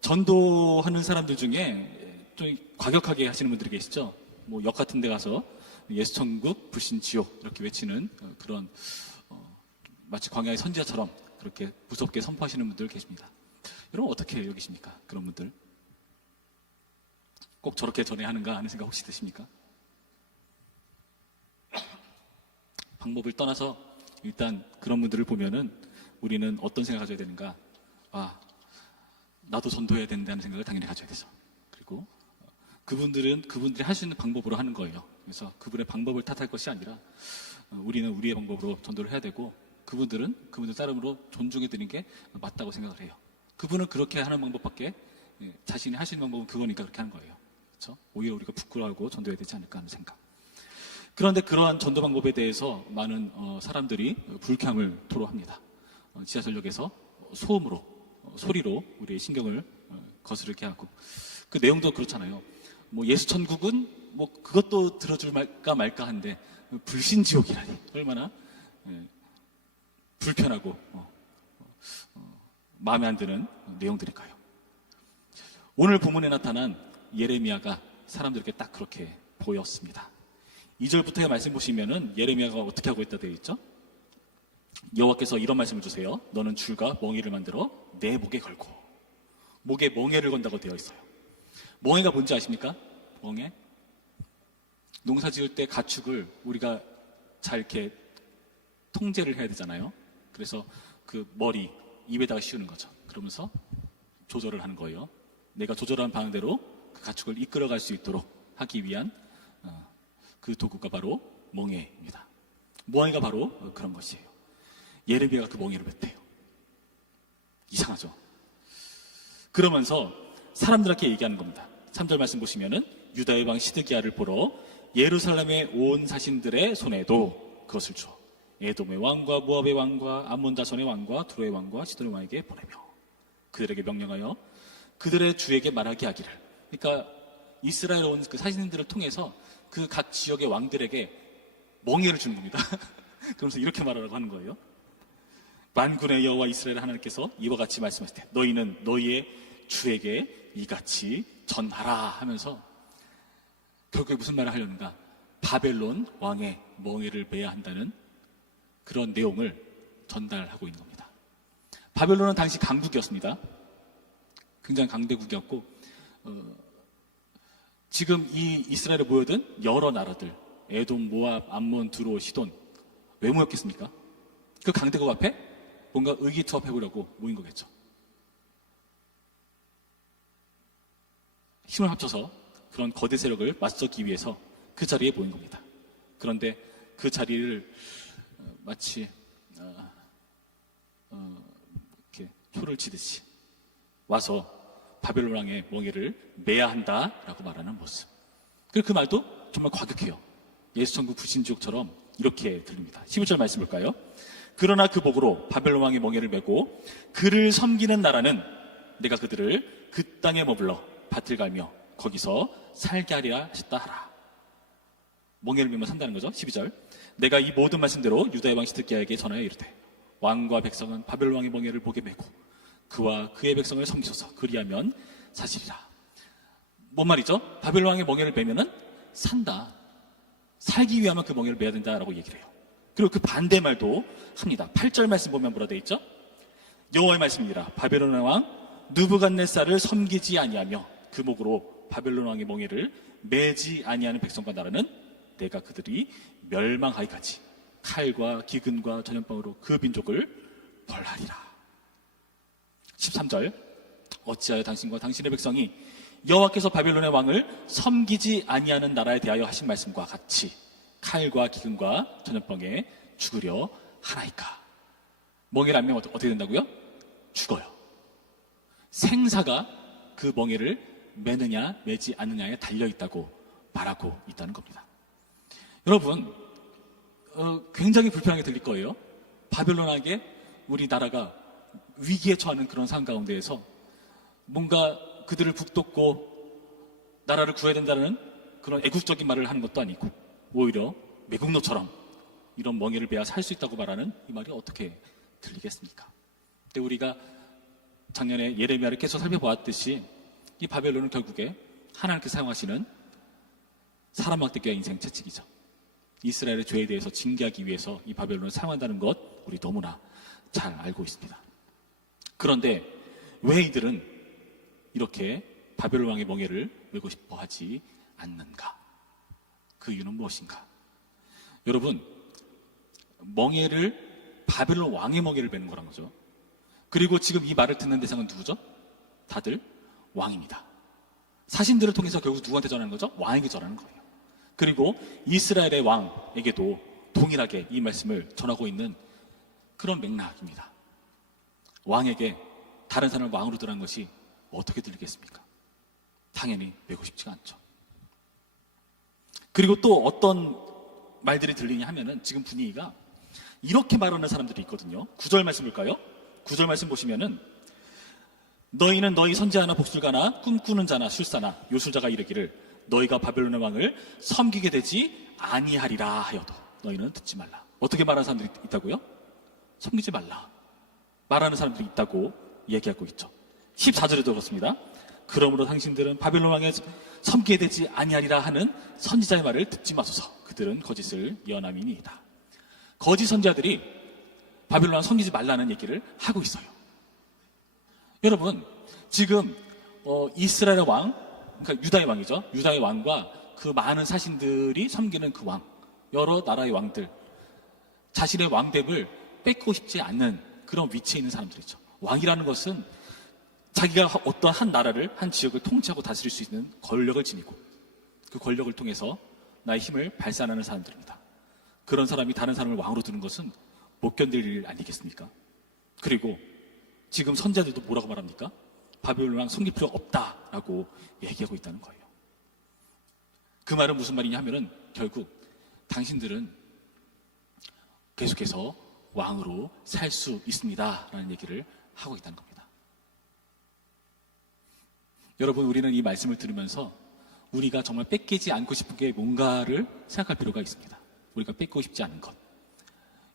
전도하는 사람들 중에 좀 과격하게 하시는 분들이 계시죠. 뭐 역 같은 데 가서 예수 천국, 불신 지옥 이렇게 외치는 그런 마치 광야의 선지자처럼 그렇게 무섭게 선포하시는 분들 계십니다. 여러분 어떻게 여기십니까? 그런 분들 꼭 저렇게 전해야 하는가 하는 생각 혹시 드십니까? 방법을 떠나서 일단 그런 분들을 보면은 우리는 어떤 생각을 가져야 되는가? 나도 전도해야 된다는 생각을 당연히 가져야 되죠. 그리고 그분들이 할 수 있는 방법으로 하는 거예요. 그래서 그분의 방법을 탓할 것이 아니라 우리는 우리의 방법으로 전도를 해야 되고 그분들 따름으로 존중해 드리는 게 맞다고 생각을 해요. 그분은 그렇게 하는 방법밖에 자신이 할 수 있는 방법은 그거니까 그렇게 하는 거예요. 그렇죠? 오히려 우리가 부끄러워하고 전도해야 되지 않을까 하는 생각. 그런데 그러한 전도 방법에 대해서 많은 사람들이 불쾌함을 토로합니다. 지하철역에서 소리로 우리의 신경을 거스르게 하고 그 내용도 그렇잖아요. 뭐 예수 천국은 뭐 그것도 들어줄 말까 한데 불신지옥이라니 얼마나 불편하고 마음에 안 드는 내용들일까요? 오늘 본문에 나타난 예레미야가 사람들에게 딱 그렇게 보였습니다. 2절부터의 말씀 보시면은 예레미야가 어떻게 하고 있다 되어 있죠? 여호와께서 이런 말씀을 주세요. 너는 줄과 멍에를 만들어 내 목에 걸고. 목에 멍에를 건다고 되어 있어요. 멍에가 뭔지 아십니까? 멍에? 농사 지을 때 가축을 우리가 잘 이렇게 통제를 해야 되잖아요. 그래서 그 머리, 입에다가 씌우는 거죠. 그러면서 조절을 하는 거예요. 내가 조절한 방향대로 그 가축을 이끌어갈 수 있도록 하기 위한 그 도구가 바로 멍에입니다. 멍에가 바로 그런 것이에요. 예레미야가 그 멍에를 뱉대요. 이상하죠? 그러면서 사람들에게 얘기하는 겁니다. 3절 말씀 보시면은 유다의 왕 시드기야를 보러 예루살렘에 온 사신들의 손에도 그것을 줘 에돔의 왕과 모압의 왕과 암몬 자손의 왕과 두로의 왕과 시돈의 왕에게 보내며 그들에게 명령하여 그들의 주에게 말하게 하기를. 그러니까 이스라엘에 온 그 사신들을 통해서 그 각 지역의 왕들에게 멍에를 주는 겁니다. 그러면서 이렇게 말하라고 하는 거예요. 만군의 여호와 이스라엘 하나님께서 이와 같이 말씀하실 때 너희는 너희의 주에게 이같이 전하라 하면서 결국에 무슨 말을 하려는가? 바벨론 왕의 멍에를 매야 한다는 그런 내용을 전달하고 있는 겁니다. 바벨론은 당시 강국이었습니다. 굉장히 강대국이었고 지금 이 이스라엘에 모여든 여러 나라들 에돔, 모압, 암몬, 두로, 시돈 왜 모였겠습니까? 그 강대국 앞에 뭔가 의기투합해보려고 모인 거겠죠. 힘을 합쳐서 그런 거대 세력을 맞서기 위해서 그 자리에 모인 겁니다. 그런데 그 자리를 마치 이렇게 초를 치듯이 와서 바벨론 왕의 멍에를 매야 한다라고 말하는 모습. 그리고 그 말도 정말 과격해요. 예수 천국 불신지옥처럼 이렇게 들립니다. 11절 말씀 볼까요? 그러나 그 복으로 바벨론 왕의 멍에를 메고 그를 섬기는 나라는 내가 그들을 그 땅에 머물러 밭을 갈며 거기서 살게 하리라 하셨다 하라. 멍에를 메면 산다는 거죠. 12절 내가 이 모든 말씀대로 유다의 왕 시드기야에게 전하여 이르되 왕과 백성은 바벨론 왕의 멍에를 목에 메고 그와 그의 백성을 섬기소서. 그리하면 사실이라. 뭔 말이죠? 바벨론 왕의 멍에를 메면은 산다. 살기 위하면 그 멍에를 메야 된다라고 얘기를 해요. 그리고 그 반대말도 합니다. 8절 말씀 보면 뭐라 되어 있죠? 여호와의 말씀이니라. 바벨론 왕 느부갓네살을 섬기지 아니하며 그 목으로 바벨론 왕의 멍에를 매지 아니하는 백성과 나라는 내가 그들이 멸망하기까지 칼과 기근과 전염병으로 그 민족을 벌하리라. 13절 어찌하여 당신과 당신의 백성이 여호와께서 바벨론의 왕을 섬기지 아니하는 나라에 대하여 하신 말씀과 같이 칼과 기근과 전염병에 죽으려 하나이까. 멍에를 안 매면 어떻게 된다고요? 죽어요. 생사가 그 멍에를 매느냐 매지 않느냐에 달려있다고 말하고 있다는 겁니다. 여러분 굉장히 불편하게 들릴 거예요. 바벨론에게 우리나라가 위기에 처하는 그런 상황 가운데에서 뭔가 그들을 북돋고 나라를 구해야 된다는 그런 애국적인 말을 하는 것도 아니고 오히려 매국노처럼 이런 멍에를 베어 살 수 있다고 말하는 이 말이 어떻게 들리겠습니까? 근데 우리가 작년에 예레미야를 계속 살펴보았듯이 이 바벨론은 결국에 하나님께서 사용하시는 사람 막대기와 인생 채찍이죠. 이스라엘의 죄에 대해서 징계하기 위해서 이 바벨론을 사용한다는 것 우리 너무나 잘 알고 있습니다. 그런데 왜 이들은 이렇게 바벨론 왕의 멍에를 메고 싶어 하지 않는가? 그 이유는 무엇인가? 여러분, 멍에를 바벨론 왕의 멍에를 메는 거란 거죠. 그리고 지금 이 말을 듣는 대상은 누구죠? 다들 왕입니다. 사신들을 통해서 결국 누구한테 전하는 거죠? 왕에게 전하는 거예요. 그리고 이스라엘의 왕에게도 동일하게 이 말씀을 전하고 있는 그런 맥락입니다. 왕에게 다른 사람을 왕으로 들어간 것이 어떻게 들리겠습니까? 당연히 메고 싶지가 않죠. 그리고 또 어떤 말들이 들리냐 하면은 지금 분위기가 이렇게 말하는 사람들이 있거든요. 9절 말씀 볼까요? 9절 말씀 보시면은 너희는 너희 선지자나 복술가나 꿈꾸는 자나 술사나 요술자가 이르기를 너희가 바벨론의 왕을 섬기게 되지 아니하리라 하여도 너희는 듣지 말라. 어떻게 말하는 사람들이 있다고요? 섬기지 말라 말하는 사람들이 있다고 얘기하고 있죠. 14절에도 그렇습니다. 그러므로 당신들은 바벨론 왕에 섬기게 되지 아니하리라 하는 선지자의 말을 듣지 마소서. 그들은 거짓을 예언함이니이다. 거짓 선지자들이 바벨론 왕 섬기지 말라는 얘기를 하고 있어요. 여러분, 지금 이스라엘의 왕, 그러니까 유다의 왕이죠. 유다의 왕과 그 많은 사신들이 섬기는 그 왕, 여러 나라의 왕들, 자신의 왕됨을 뺏고 싶지 않는 그런 위치에 있는 사람들이죠. 왕이라는 것은 자기가 어떤 한 나라를, 한 지역을 통치하고 다스릴 수 있는 권력을 지니고 그 권력을 통해서 나의 힘을 발산하는 사람들입니다. 그런 사람이 다른 사람을 왕으로 두는 것은 못 견딜 일 아니겠습니까? 그리고 지금 선자들도 뭐라고 말합니까? 바벨론 왕 섬길 필요 없다라고 얘기하고 있다는 거예요. 그 말은 무슨 말이냐 하면은 결국 당신들은 계속해서 왕으로 살 수 있습니다라는 얘기를 하고 있다는 겁니다. 여러분, 우리는 이 말씀을 들으면서 우리가 정말 뺏기지 않고 싶은 게 뭔가를 생각할 필요가 있습니다. 우리가 뺏고 싶지 않은 것.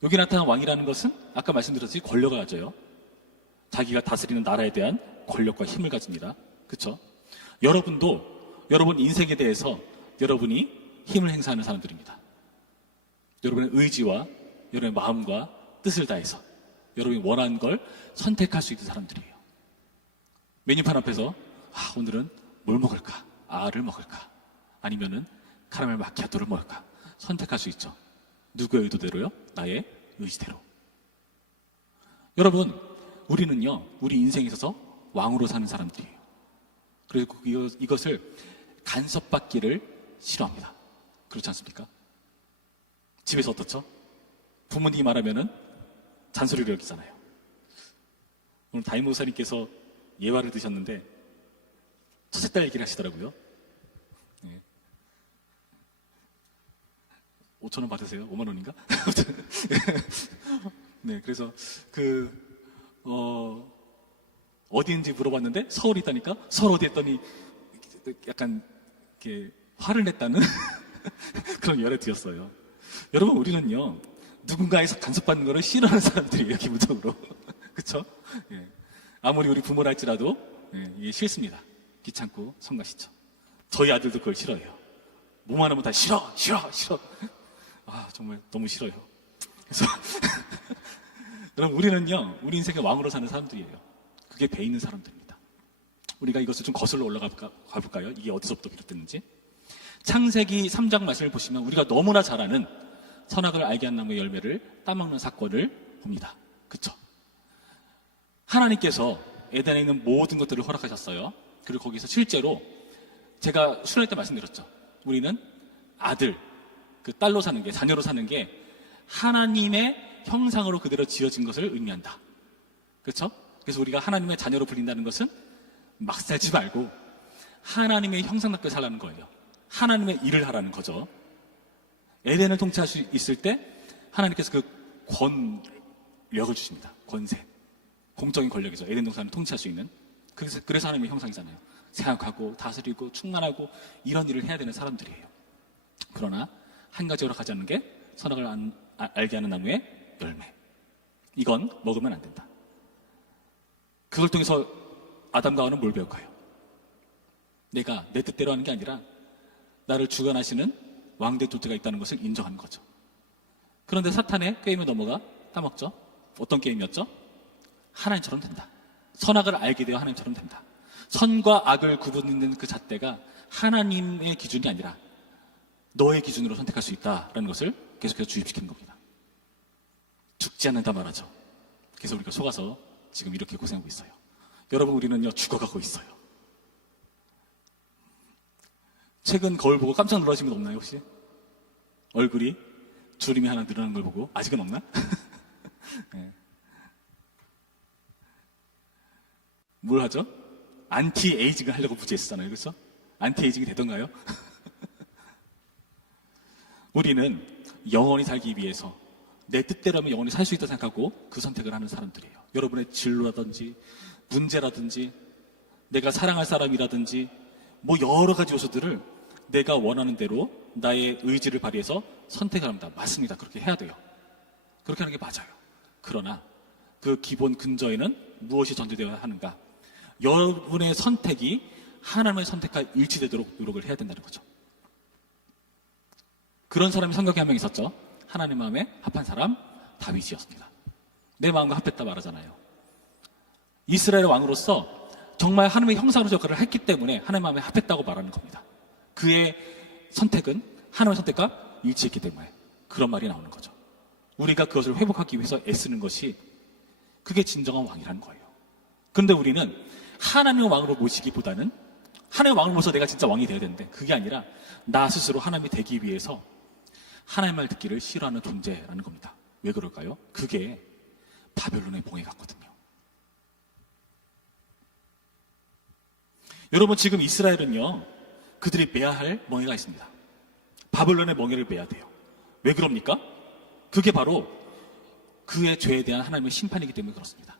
여기 나타난 왕이라는 것은 아까 말씀드렸듯이 권력을 가져요. 자기가 다스리는 나라에 대한 권력과 힘을 가집니다. 그렇죠? 여러분도 여러분 인생에 대해서 여러분이 힘을 행사하는 사람들입니다. 여러분의 의지와 여러분의 마음과 뜻을 다해서 여러분이 원하는 걸 선택할 수 있는 사람들이에요. 메뉴판 앞에서 오늘은 뭘 먹을까? 알을 먹을까? 아니면은 카라멜 마키아토를 먹을까? 선택할 수 있죠. 누구의 의도대로요? 나의 의지대로. 여러분, 우리는요, 우리 인생에 있어서 왕으로 사는 사람들이에요. 그리고 이것을 간섭받기를 싫어합니다. 그렇지 않습니까? 집에서 어떻죠? 부모님이 말하면은 잔소리를 여기잖아요. 오늘 다임 목사님께서 예화를 드셨는데 첫째 딸 얘기를 하시더라고요. 네. 5,000원 받으세요? 5만 원인가? 네, 그래서 어디인지 물어봤는데 서울에 있다니까 서울 어디 했더니 약간 이렇게 화를 냈다는 그런 예를 드렸어요. 여러분, 우리는요 누군가에서 간섭받는 거를 싫어하는 사람들이에요, 기본적으로. 그렇죠? 예. 아무리 우리 부모라 할지라도 이게 싫습니다. 귀찮고 성가시죠. 저희 아들도 그걸 싫어해요. 뭐만 하면 다 싫어. 정말 너무 싫어요. 그래서 여러분, 우리는요 우리 인생의 왕으로 사는 사람들이에요. 그게 배 있는 사람들입니다. 우리가 이것을 좀 거슬러 올라가 볼까요? 이게 어디서부터 비롯됐는지. 창세기 3장 말씀을 보시면 우리가 너무나 잘 아는 선악을 알게 한 나무의 열매를 따먹는 사건을 봅니다. 그렇죠? 하나님께서 에덴에 있는 모든 것들을 허락하셨어요. 그리고 거기서 실제로 제가 수련회 때 말씀드렸죠. 우리는 아들, 그 딸로 사는 게, 자녀로 사는 게 하나님의 형상으로 그대로 지어진 것을 의미한다. 그렇죠? 그래서 우리가 하나님의 자녀로 불린다는 것은 막 살지 말고 하나님의 형상답게 살라는 거예요. 하나님의 일을 하라는 거죠. 에덴을 통치할 수 있을 때 하나님께서 그 권력을 주십니다. 권세. 공적인 권력이죠. 에덴 동산을 통치할 수 있는. 그래서 하나님의 형상이잖아요. 생각하고 다스리고 충만하고 이런 일을 해야 되는 사람들이에요. 그러나 한 가지 허락하지 않는 게 선악을 알게 하는 나무의 열매. 이건 먹으면 안 된다. 그걸 통해서 아담과 하와는 뭘 배울까요? 내가 내 뜻대로 하는 게 아니라 나를 주관하시는 왕대 존재가 있다는 것을 인정하는 거죠. 그런데 사탄의 게임에 넘어가 따먹죠. 어떤 게임이었죠? 하나님처럼 된다. 선악을 알게 되어 하나님처럼 된다. 선과 악을 구분하는 그 잣대가 하나님의 기준이 아니라 너의 기준으로 선택할 수 있다라는 것을 계속해서 주입시키는 겁니다. 죽지 않는다 말하죠. 그래서 우리가 속아서 지금 이렇게 고생하고 있어요. 여러분, 우리는요 죽어가고 있어요. 최근 거울 보고 깜짝 놀라신 분 없나요 혹시? 얼굴이 주름이 하나 늘어난 걸 보고. 아직은 없나? 네. 뭘 하죠? 안티에이징을 하려고 부재했잖아요. 그렇죠? 안티에이징이 되던가요? 우리는 영원히 살기 위해서 내 뜻대로 하면 영원히 살 수 있다 생각하고 그 선택을 하는 사람들이에요. 여러분의 진로라든지 문제라든지 내가 사랑할 사람이라든지 뭐 여러 가지 요소들을 내가 원하는 대로 나의 의지를 발휘해서 선택을 합니다. 맞습니다. 그렇게 해야 돼요. 그렇게 하는 게 맞아요. 그러나 그 기본 근저에는 무엇이 전제되어야 하는가? 여러분의 선택이 하나님의 선택과 일치되도록 노력을 해야 된다는 거죠. 그런 사람이 성경에 한 명 있었죠. 하나님 마음에 합한 사람 다윗이었습니다. 내 마음과 합했다 말하잖아요. 이스라엘 왕으로서 정말 하나님의 형상으로 역할을 했기 때문에 하나님 마음에 합했다고 말하는 겁니다. 그의 선택은 하나님의 선택과 일치했기 때문에 그런 말이 나오는 거죠. 우리가 그것을 회복하기 위해서 애쓰는 것이 그게 진정한 왕이라는 거예요. 그런데 우리는 하나님의 왕으로 모시기보다는 하나님의 왕으로 모셔서 내가 진짜 왕이 되어야 되는데 그게 아니라 나 스스로 하나님이 되기 위해서 하나님 말 듣기를 싫어하는 존재라는 겁니다. 왜 그럴까요? 그게 바벨론의 몽에 같거든요. 여러분, 지금 이스라엘은요 그들이 매야 할 멍에가 있습니다. 바벨론의 멍에를 매야 돼요. 왜 그럽니까? 그게 바로 그의 죄에 대한 하나님의 심판이기 때문에 그렇습니다.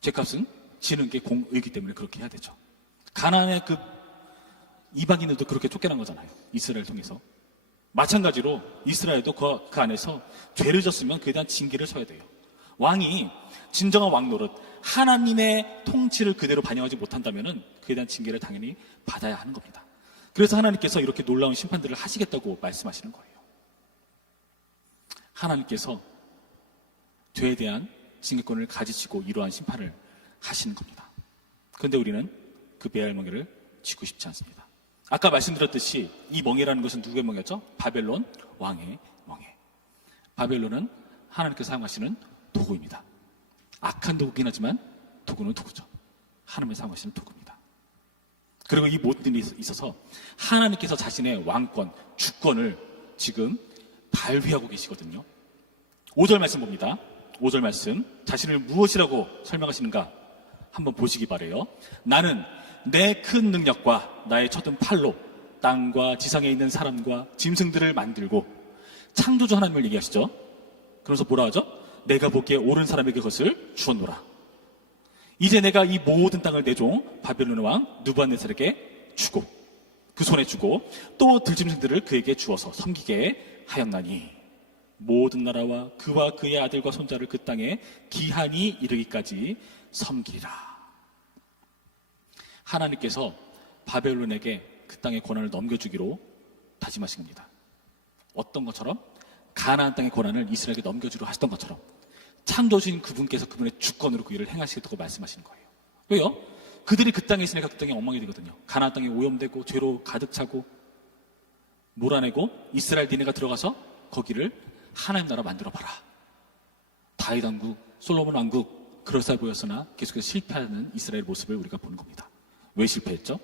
죄값은 지는 게 공의이기 때문에 그렇게 해야 되죠. 가나안의 그 이방인들도 그렇게 쫓겨난 거잖아요. 이스라엘을 통해서. 마찬가지로 이스라엘도 그 안에서 죄를 졌으면 그에 대한 징계를 져야 돼요. 왕이 진정한 왕 노릇, 하나님의 통치를 그대로 반영하지 못한다면 그에 대한 징계를 당연히 받아야 하는 겁니다. 그래서 하나님께서 이렇게 놀라운 심판들을 하시겠다고 말씀하시는 거예요. 하나님께서 죄에 대한 징계권을 가지시고 이러한 심판을 하시는 겁니다. 그런데 우리는 그 매할 멍에를 쥐고 싶지 않습니다. 아까 말씀드렸듯이 이 멍에라는 것은 누구의 멍에였죠? 바벨론 왕의 멍에. 바벨론은 하나님께서 사용하시는 도구입니다. 악한 도구긴 하지만 도구는 도구죠. 하나님이 사용하시는 도구입니다. 그리고 이 모든 일이 있어서 하나님께서 자신의 왕권, 주권을 지금 발휘하고 계시거든요. 5절 말씀 봅니다. 5절 말씀, 자신을 무엇이라고 설명하시는가 한번 보시기 바라요. 나는 내 큰 능력과 나의 쳐든 팔로 땅과 지상에 있는 사람과 짐승들을 만들고, 창조주 하나님을 얘기하시죠. 그러면서 뭐라 하죠? 내가 보기에 옳은 사람에게 그것을 주었노라. 이제 내가 이 모든 땅을 내 종 바벨론의 왕 느부갓네살에게 주고, 그 손에 주고 또 들짐승들을 그에게 주어서 섬기게 하였나니 모든 나라와 그와 그의 아들과 손자를 그 땅에 기한이 이르기까지 섬기리라. 하나님께서 바벨론에게 그 땅의 권한을 넘겨주기로 다짐하신 겁니다. 어떤 것처럼? 가나안 땅의 권한을 이스라엘에게 넘겨주려 하셨던 것처럼 창조주인 그분께서 그분의 주권으로 그 일을 행하시겠다고 말씀하시는 거예요. 왜요? 그들이 그 땅에 있으니까 그 땅이 엉망이 되거든요. 가나안 땅이 오염되고 죄로 가득 차고 몰아내고 이스라엘 니네가 들어가서 거기를 하나님 나라 만들어봐라. 다윗 왕국, 솔로몬 왕국 그럴싸해 보였으나 계속해서 실패하는 이스라엘 모습을 우리가 보는 겁니다. 왜 실패했죠?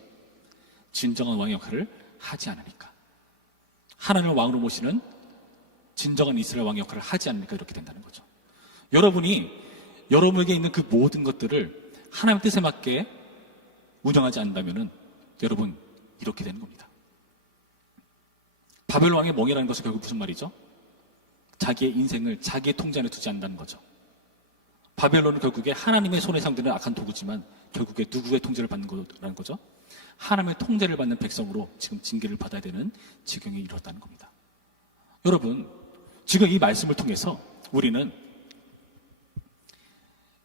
진정한 왕의 역할을 하지 않으니까. 하나님을 왕으로 모시는 진정한 이스라엘 왕의 역할을 하지 않으니까 이렇게 된다는 거죠. 여러분이 여러분에게 있는 그 모든 것들을 하나님의 뜻에 맞게 운영하지 않는다면 여러분 이렇게 되는 겁니다. 바벨론 왕의 멍이라는 것은 결국 무슨 말이죠? 자기의 인생을 자기의 통제 안에 두지 않는다는 거죠. 바벨론은 결국에 하나님의 손에 사용되는 악한 도구지만 결국에 누구의 통제를 받는 거라는 거죠? 하나님의 통제를 받는 백성으로 지금 징계를 받아야 되는 지경에 이르렀다는 겁니다. 여러분, 지금 이 말씀을 통해서 우리는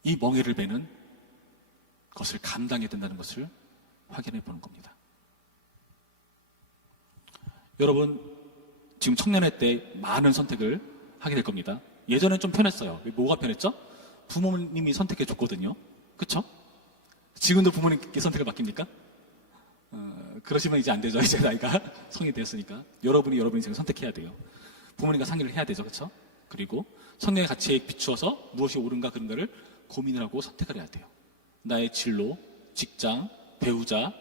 이 멍에를 베는 것을 감당해야 된다는 것을 확인해 보는 겁니다. 여러분, 지금 청년회 때 많은 선택을 하게 될 겁니다. 예전엔 좀 편했어요. 뭐가 편했죠? 부모님이 선택해 줬거든요. 그쵸? 지금도 부모님께 선택을 맡깁니까? 그러시면 이제 안 되죠. 이제 나이가 성인이 되었으니까. 여러분이 여러분 인생을 선택해야 돼요. 부모님과 상의를 해야 되죠. 그쵸? 그리고 성령의 가치에 비추어서 무엇이 옳은가 그런가를 고민을 하고 선택을 해야 돼요. 나의 진로, 직장, 배우자,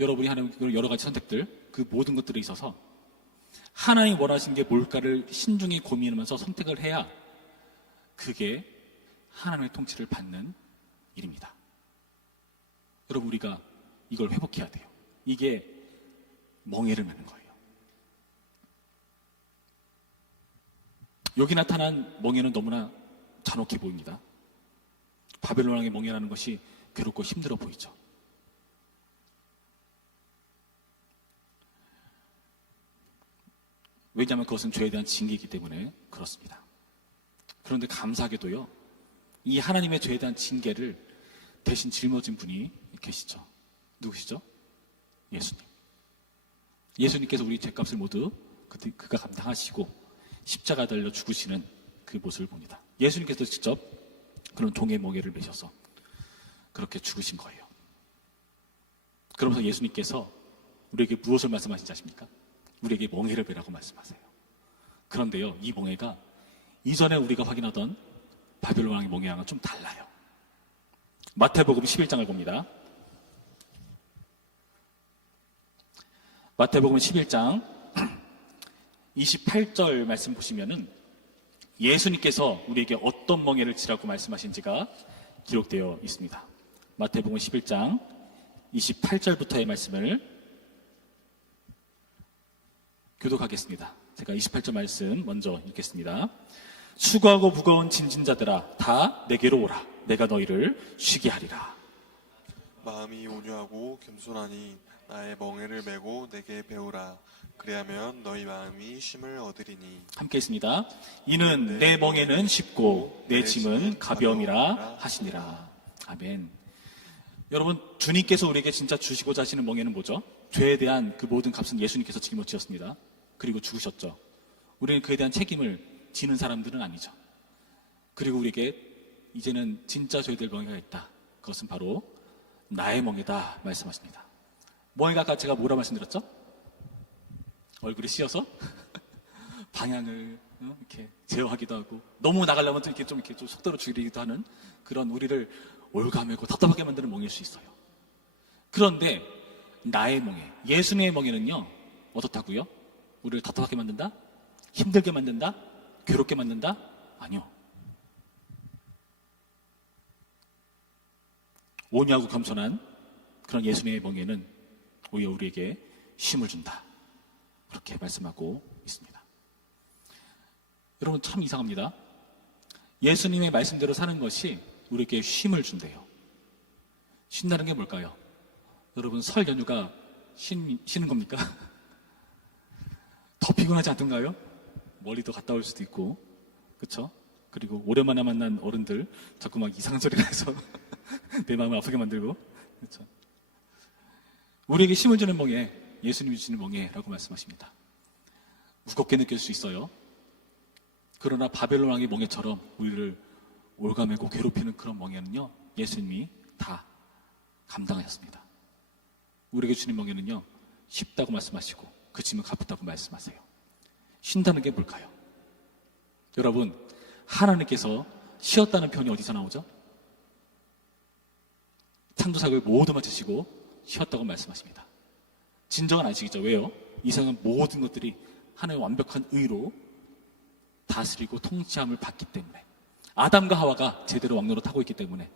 여러분이 하는 여러 가지 선택들, 그 모든 것들에 있어서 하나님 원하시는 게 뭘까를 신중히 고민하면서 선택을 해야 그게 하나님의 통치를 받는 일입니다. 여러분, 우리가 이걸 회복해야 돼요. 이게 멍에를 매는 거예요. 여기 나타난 멍에는 너무나 잔혹해 보입니다. 바벨론 왕의 멍에라는 것이 괴롭고 힘들어 보이죠. 왜냐하면 그것은 죄에 대한 징계이기 때문에 그렇습니다. 그런데 감사하게도요, 이 하나님의 죄에 대한 징계를 대신 짊어진 분이 계시죠. 누구시죠? 예수님. 예수님께서 우리 죄값을 모두 그가 감당하시고 십자가 달려 죽으시는 그 모습을 봅니다. 예수님께서 직접 그런 종의 멍에를 매셔서 그렇게 죽으신 거예요. 그러면서 예수님께서 우리에게 무엇을 말씀하신지 아십니까? 우리에게 멍에를 베라고 말씀하세요. 그런데요, 이 멍에가 이전에 우리가 확인하던 바벨론 왕의 멍에와는 좀 달라요. 마태복음 11장을 봅니다. 마태복음 11장 28절 말씀 보시면은 예수님께서 우리에게 어떤 멍에를 치라고 말씀하신지가 기록되어 있습니다. 마태복음 11장 28절부터의 말씀을 교독하겠습니다. 제가 28절 말씀 먼저 읽겠습니다. 수고하고 무거운 짐진 자들아 다 내게로 오라. 내가 너희를 쉬게 하리라. 마음이 온유하고 겸손하니 나의 멍에를 메고 내게 배우라. 그리하면 너희 마음이 쉼을 얻으리니. 함께 있습니다. 이는 내 멍에는 쉽고 내 짐은 가벼움이라 하시니라. 아멘. 여러분, 주님께서 우리에게 진짜 주시고자 하시는 멍에는 뭐죠? 죄에 대한 그 모든 값은 예수님께서 짊어지셨습니다. 그리고 죽으셨죠. 우리는 그에 대한 책임을 지는 사람들은 아니죠. 그리고 우리에게 이제는 진짜 줘야 될 멍에가 있다. 그것은 바로 나의 멍에다 말씀하십니다. 멍에가 아까 제가 뭐라 말씀드렸죠? 얼굴이 씌어서 방향을 이렇게 제어하기도 하고 너무 나가려면 또 이렇게 좀 속도로 줄이기도 하는 그런 우리를 올가매고 답답하게 만드는 멍일 수 있어요. 그런데 나의 멍에, 예수님의 멍에는요, 어떻다고요? 우리를 답답하게 만든다? 힘들게 만든다? 괴롭게 만든다? 아니요. 온유하고 겸손한 그런 예수님의 멍에는 오히려 우리에게 쉼을 준다. 그렇게 말씀하고 있습니다. 여러분, 참 이상합니다. 예수님의 말씀대로 사는 것이 우리에게 쉼을 준대요. 쉰다는 게 뭘까요? 여러분, 설 연휴가 쉬는 겁니까? 더 피곤하지 않던가요? 멀리도 갔다 올 수도 있고, 그렇죠? 그리고 오랜만에 만난 어른들 자꾸 막 이상한 소리를 해서 내 마음을 아프게 만들고, 그렇죠? 우리에게 쉼을 주는 멍에, 예수님이 주시는 멍에라고 말씀하십니다. 무겁게 느낄 수 있어요. 그러나 바벨론 왕의 멍에처럼 우리를 올가매고 괴롭히는 그런 멍에는요, 예수님이 다 감당하셨습니다. 우리에게 주시는 멍에는요, 쉽다고 말씀하시고 그 짐은 가볍다고 말씀하세요. 쉰다는 게 뭘까요? 여러분, 하나님께서 쉬었다는 표현이 어디서 나오죠? 창조사를 모두 마치시고 쉬었다고 말씀하십니다. 진정은 아시겠죠? 왜요? 이 세상은 모든 것들이 하나님의 완벽한 의로 다스리고 통치함을 받기 때문에, 아담과 하와가 제대로 왕노릇 하고 있기 때문에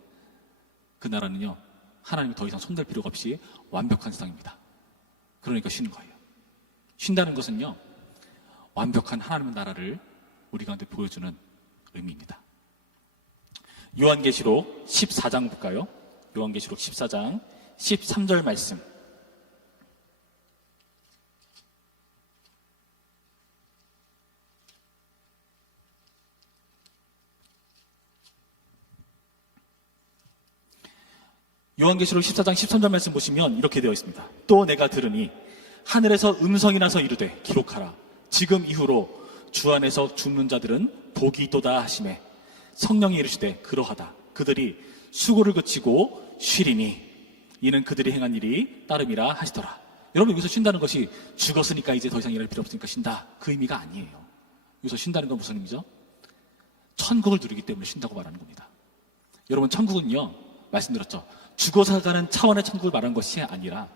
그 나라는요, 하나님이 더 이상 손댈 필요가 없이 완벽한 세상입니다. 그러니까 쉬는 거예요. 쉰다는 것은요, 완벽한 하나님의 나라를 우리 가운데 보여주는 의미입니다. 요한계시록 14장 볼까요? 요한계시록 14장 13절 말씀. 요한계시록 14장 13절 말씀 보시면 이렇게 되어 있습니다. 또 내가 들으니 하늘에서 음성이 나서 이르되 기록하라. 지금 이후로 주 안에서 죽는 자들은 복이 있도다 하시매 성령이 이르시되 그러하다. 그들이 수고를 그치고 쉬리니 이는 그들이 행한 일이 따름이라 하시더라. 여러분, 여기서 쉰다는 것이 죽었으니까 이제 더 이상 일할 필요 없으니까 쉰다, 그 의미가 아니에요. 여기서 쉰다는 건 무슨 의미죠? 천국을 누리기 때문에 쉰다고 말하는 겁니다. 여러분, 천국은요, 말씀드렸죠, 죽어서 가는 차원의 천국을 말하는 것이 아니라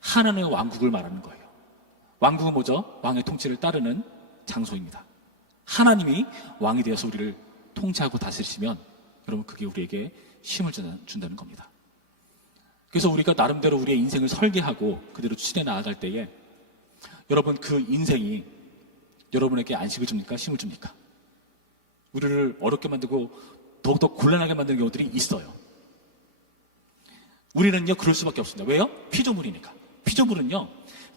하나님의 왕국을 말하는 거예요. 왕국은 뭐죠? 왕의 통치를 따르는 장소입니다. 하나님이 왕이 되어서 우리를 통치하고 다스리시면 여러분, 그게 우리에게 힘을 준다는 겁니다. 그래서 우리가 나름대로 우리의 인생을 설계하고 그대로 추진해 나아갈 때에 여러분, 그 인생이 여러분에게 안식을 줍니까? 힘을 줍니까? 우리를 어렵게 만들고 더욱더 곤란하게 만드는 경우들이 있어요. 우리는요, 그럴 수밖에 없습니다. 왜요? 피조물이니까. 피조물은요,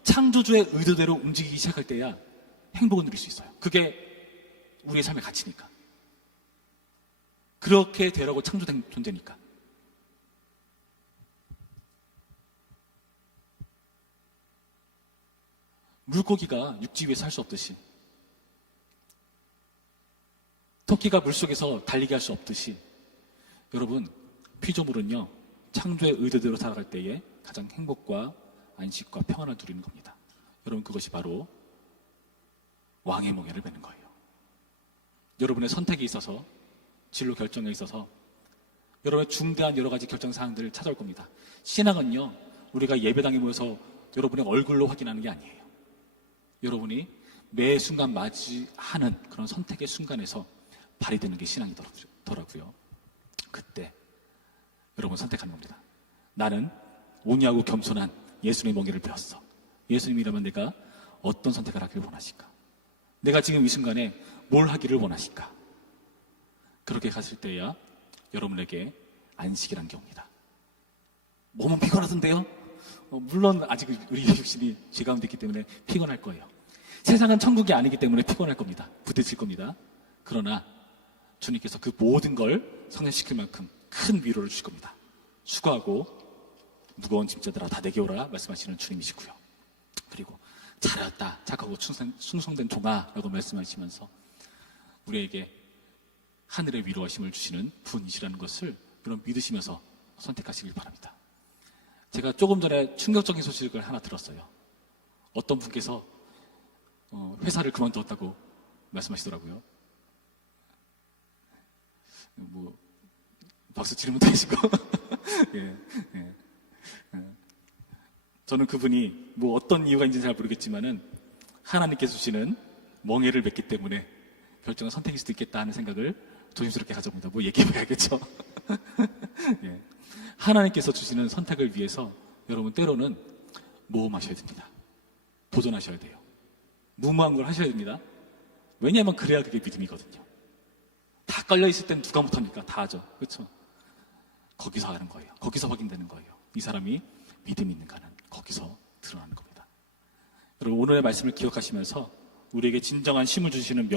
창조주의 의도대로 움직이기 시작할 때야 행복을 누릴 수 있어요. 그게 우리의 삶의 가치니까. 그렇게 되라고 창조된 존재니까. 물고기가 육지 위에 살 수 없듯이, 토끼가 물속에서 달리게 할 수 없듯이, 여러분, 피조물은요, 창조의 의도대로 살아갈 때에 가장 행복과 안식과 평안을 누리는 겁니다. 여러분, 그것이 바로 왕의 멍에를 매는 거예요. 여러분의 선택에 있어서, 진로 결정에 있어서 여러분의 중대한 여러 가지 결정 사항들을 찾아올 겁니다. 신앙은요, 우리가 예배당에 모여서 여러분의 얼굴로 확인하는 게 아니에요. 여러분이 매 순간 맞이하는 그런 선택의 순간에서 발휘되는 게 신앙이더라고요. 그때 여러분 선택하는 겁니다. 나는 온유하고 겸손한 예수님의 멍에를 배웠어. 예수님이라면 내가 어떤 선택을 하기를 원하실까? 내가 지금 이 순간에 뭘 하기를 원하실까? 그렇게 갔을 때야 여러분에게 안식이란 게 옵니다. 몸은 피곤하던데요? 물론 아직 우리 육신이 죄 가운데 있기 때문에 피곤할 거예요. 세상은 천국이 아니기 때문에 피곤할 겁니다. 부딪힐 겁니다. 그러나 주님께서 그 모든 걸 성취시킬 만큼 큰 위로를 주실 겁니다. 수고하고 무거운 짐자들아 다 내게 오라 말씀하시는 주님이시고요. 그리고 잘하였다, 착하고 충성된 종아 라고 말씀하시면서 우리에게 하늘의 위로하심을 주시는 분이시라는 것을 여러분 믿으시면서 선택하시길 바랍니다. 제가 조금 전에 충격적인 소식을 하나 들었어요. 어떤 분께서 회사를 그만두었다고 말씀하시더라고요. 뭐 박수 치르면 되시고 예, 예. 저는 그분이 뭐 어떤 이유가 있는지 잘 모르겠지만은 하나님께서 주시는 멍에를 맺기 때문에 결정은 선택일 수도 있겠다 하는 생각을 조심스럽게 가져봅니다. 뭐 얘기해봐야겠죠. 예. 하나님께서 주시는 선택을 위해서 여러분 때로는 모험하셔야 됩니다. 도전하셔야 돼요. 무모한 걸 하셔야 됩니다. 왜냐하면 그래야 그게 믿음이거든요. 다 깔려있을 땐 누가 못합니까? 다 하죠. 그렇죠? 거기서 하는 거예요. 거기서 확인되는 거예요. 이 사람이 믿음이 있는가는 거기서 드러나는 겁니다. 여러분, 오늘의 말씀을 기억하시면서 우리에게 진정한 힘을 주시는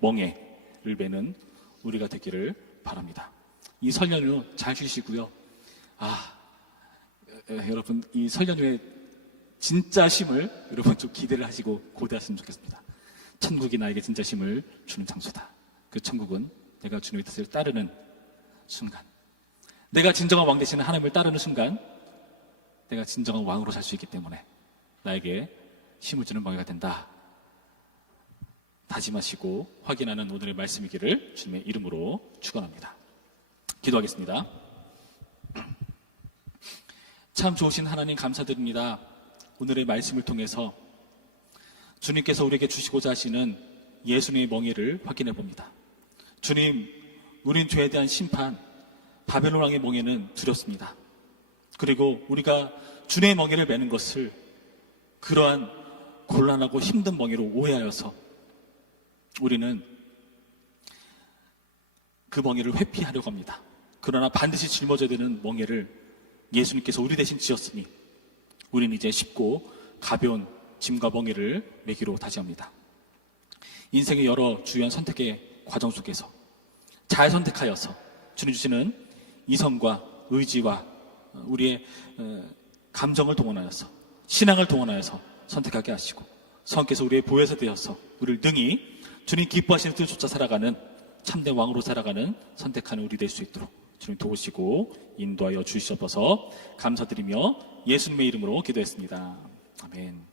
멍에를 매는 우리가 되기를 바랍니다. 이 설 연휴 잘 쉬시고요. 여러분, 이 설 연휴에 진짜 힘을 여러분 좀 기대를 하시고 고대하시면 좋겠습니다. 천국이 나에게 진짜 힘을 주는 장소다. 그 천국은 내가 주님의 뜻을 따르는 순간, 내가 진정한 왕 되시는 하나님을 따르는 순간 내가 진정한 왕으로 살 수 있기 때문에 나에게 힘을 주는 멍에가 된다. 다짐하시고 확인하는 오늘의 말씀이기를 주님의 이름으로 축원합니다. 기도하겠습니다. 참 좋으신 하나님 감사드립니다. 오늘의 말씀을 통해서 주님께서 우리에게 주시고자 하시는 예수님의 멍에를 확인해 봅니다. 주님, 우린 죄에 대한 심판, 바벨론 왕의 멍에는 두렵습니다. 그리고 우리가 주님의 멍에를 매는 것을 그러한 곤란하고 힘든 멍에로 오해하여서 우리는 그 멍에를 회피하려고 합니다. 그러나 반드시 짊어져야 되는 멍에를 예수님께서 우리 대신 지었으니 우리는 이제 쉽고 가벼운 짐과 멍에를 매기로 다짐합니다. 인생의 여러 주요한 선택의 과정 속에서 잘 선택하여서 주님 주시는 이성과 의지와 우리의 감정을 동원하여서 신앙을 동원하여서 선택하게 하시고 성께서 우리의 보혜사 되어서 우리를 능히 주님 기뻐하시는 뜻 쫓아 살아가는 참된 왕으로 살아가는 선택하는 우리 될 수 있도록 주님 도우시고 인도하여 주시옵소서 감사드리며 예수님의 이름으로 기도했습니다. 아멘.